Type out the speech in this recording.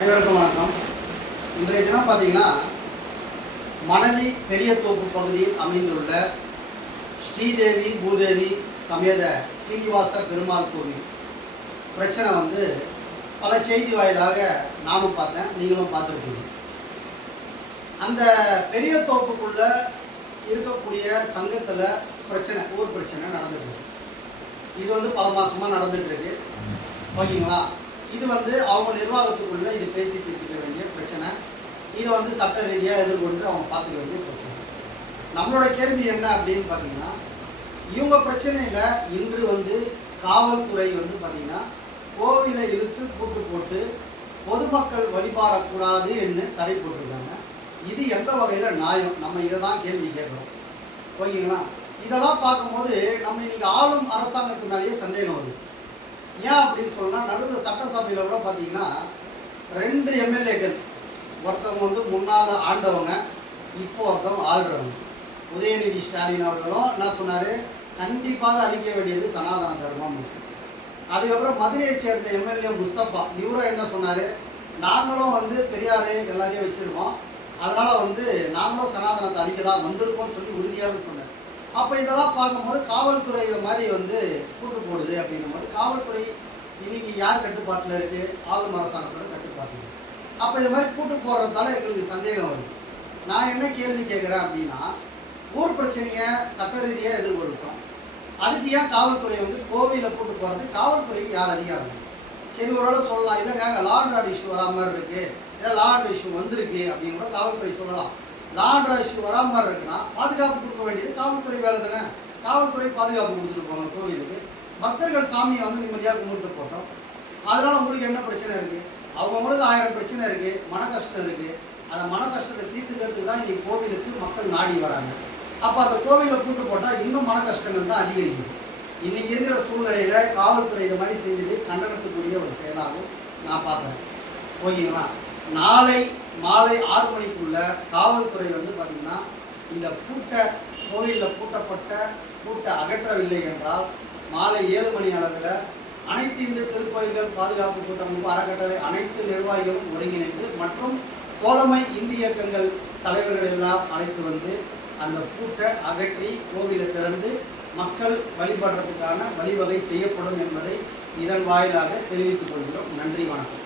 அனைவருக்கும் வணக்கம். இன்றைய தினம் பார்த்தீங்கன்னா மணலி பெரிய தோப்பு பகுதியில் அமைந்துள்ள ஸ்ரீதேவி பூதேவி சமேத சீனிவாச பெருமாள் கோவில் பிரச்சனை பல செய்தி வாயிலாக நானும் பார்த்தேன், நீங்களும் பார்த்துருக்கீங்க. அந்த பெரிய தோப்புக்குள்ள இருக்கக்கூடிய சங்கத்தில் பிரச்சனை, ஊர் பிரச்சனை நடந்துட்டு இருக்கு. இது பல மாசமாக நடந்துட்டு இருக்கு. ஓகேங்களா? இது அவங்க நிர்வாகத்துக்குள்ள இது பேசி தீர்த்துக்க வேண்டிய பிரச்சனை. இது சட்ட ரீதியாக எதிர்கொண்டு அவங்க பார்த்துக்க வேண்டிய பிரச்சனை. நம்மளோட கேள்வி என்ன அப்படின்னு பார்த்தீங்கன்னா, இவங்க பிரச்சனையில் இன்று காவல்துறை பார்த்தீங்கன்னா கோவிலை இழுத்து பூட்டு போட்டு பொதுமக்கள் வழிபாடக்கூடாது என்று தடை போட்டிருக்காங்க. இது எந்த வகையில் நியாயம்? நம்ம இதை தான் கேள்வி கேட்குறோம். ஓகேங்களா? இதெல்லாம் பார்க்கும்போது நம்ம இன்னைக்கு ஆளும் அரசாங்கத்து மேலேயே சந்தேகம் வருது. ஏன் அப்படின்னு சொன்னால், நடுவில் சட்டசபையில் கூட பார்த்தீங்கன்னா 2 எம்எல்ஏக்கள், ஒருத்தவங்க முன்னால் ஆண்டவங்க, இப்போ ஒருத்தவங்க ஆள்றவங்க. உதயநிதி ஸ்டாலின் அவர்களும் என்ன சொன்னார், கண்டிப்பாக அளிக்க வேண்டியது சனாதன தர்மம். அதுக்கப்புறம் மதுரையை சேர்ந்த எம்எல்ஏ முஸ்தபா, இவரும் என்ன சொன்னார், நாங்களும் பெரியார் எல்லாரையும் வச்சுருக்கோம், அதனால் நாங்களும் சனாதனத்தை அளிக்க தான் வந்திருக்கோம்னு சொல்லி உறுதியாக சொன்னார். அப்போ இதெல்லாம் பார்க்கும்போது காவல்துறை இதை மாதிரி கூட்டு போடுது அப்படின்னும் போது, காவல்துறை இன்னைக்கு யார் கட்டுப்பாட்டில் இருக்குது? ஆளும் அரசாங்கத்தோட கட்டுப்பாட்டில். அப்போ இது மாதிரி கூட்டு போடுறதால எங்களுக்கு சந்தேகம் வருது. நான் என்ன கேள்வி கேட்குறேன் அப்படின்னா, ஊர் பிரச்சனையை சட்ட ரீதியாக எதிர்கொள்கிறோம், அதுக்கு ஏன் காவல்துறை கோவிலை கூட்டு போகிறது? காவல்துறைக்கு யார் அதிகாரம்? சரி, ஓரளவு சொல்லலாம், இல்லைங்க லா அண்ட் ஆர்டர் இஷ்யூ வரா மாதிரி இருக்குது, இல்லை லா அண்ட் இஷ்யூ வந்திருக்கு அப்படின்னு கூட காவல்துறை சொல்லலாம். லா அண்ட் ஆர்டர் இஷ்யூ வரா மாதிரி இருக்குன்னா பாதுகாப்பு கொடுக்க வேண்டியது காவல்துறை வேலை தானே. காவல்துறை பாதுகாப்பு கொடுத்துட்டு போங்க கோவிலுக்கு. பக்தர்கள் சாமியை நிம்மதியாக கும்பிட்டு போட்டோம். அதனால் உங்களுக்கு என்ன பிரச்சனை இருக்குது? அவங்களுக்கு 1000 பிரச்சனை இருக்குது, மன கஷ்டம் இருக்குது. அந்த மன கஷ்டத்தை தீர்த்துக்கிறதுக்கு தான் இன்றைக்கி கோவிலுக்கு மக்கள் நாடி வராங்க. அப்போ அந்த கோவிலை கூட்டு போட்டால் இன்னும் மன கஷ்டங்கள் தான் அதிகரிக்குது. இன்றைக்கி இருக்கிற சூழ்நிலையில் காவல்துறை இதை மாதிரி செஞ்சது கண்டனத்துக்குரிய ஒரு செயலாகவும் நான் பார்க்குறேன். ஓகேங்களா? நாளை மாலை 6 மணிக்குள்ள காவல்துறை பார்த்திங்கன்னா இந்த கோவிலில் பூட்டப்பட்ட பூட்டை அகற்றவில்லை என்றால் மாலை 7 மணி அளவில் அனைத்து இந்து திருக்கோயில்கள் பாதுகாப்பு கூட்டமைப்பு அறக்கட்டளை அனைத்து நிர்வாகிகளும் ஒருங்கிணைந்து மற்றும் தோழமை இந்து இயக்கங்கள் தலைவர்கள் எல்லாம் அழைத்து அந்த பூட்டை அகற்றி கோவிலை திறந்து மக்கள் வழிபடுறதுக்கான வழிவகை செய்யப்படும் என்பதை இதன் வாயிலாக தெரிவித்துக் கொள்கிறோம். நன்றி, வணக்கம்.